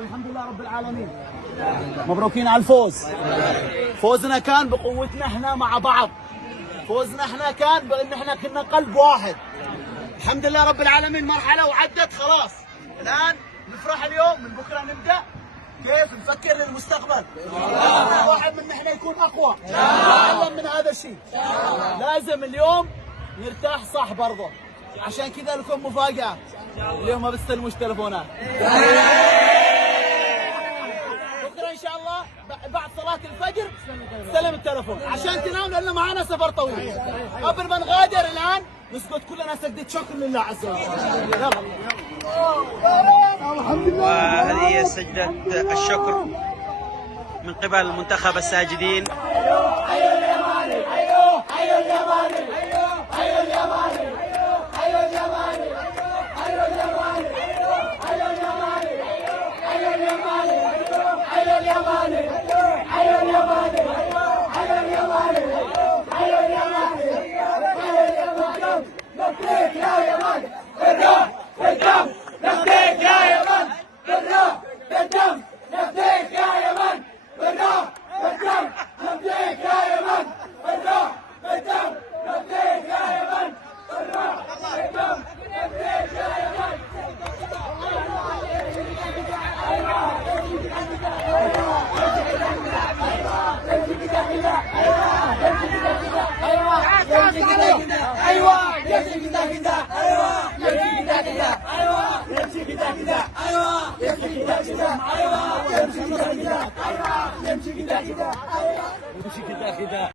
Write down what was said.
الحمد لله رب العالمين. مبروكين على الفوز. فوزنا كان بقوتنا احنا مع بعض. فوزنا احنا كان بان احنا كنا قلب واحد. الحمد لله رب العالمين، مرحله وعدت خلاص. الان نفرح اليوم، من بكره نبدا كيف نفكر للمستقبل. واحد من احنا يكون اقوى. نتعلم من هذا الشيء. لازم اليوم نرتاح صح برضه. عشان كذا لكم مفاجأة. اليوم ما بتستلموش تلفونات. بكره ان شاء الله بعد صلاة الفجر استلم التلفون عشان تنام، لأنه معنا سفر طويل. قبل ما نغادر الآن نسكت كلنا سجدة شكر لله عز وجل. يلا. وهذه هي سجدة الشكر من قبل منتخب الساجدين. ايوه يمشي كده كده. ايوه يمشي كده كده. ايوه يمشي كده كده. ايوه يمشي كده كده. ايوه يمشي كده كده. ايوه يمشي كده كده. ايوه يمشي كده كده.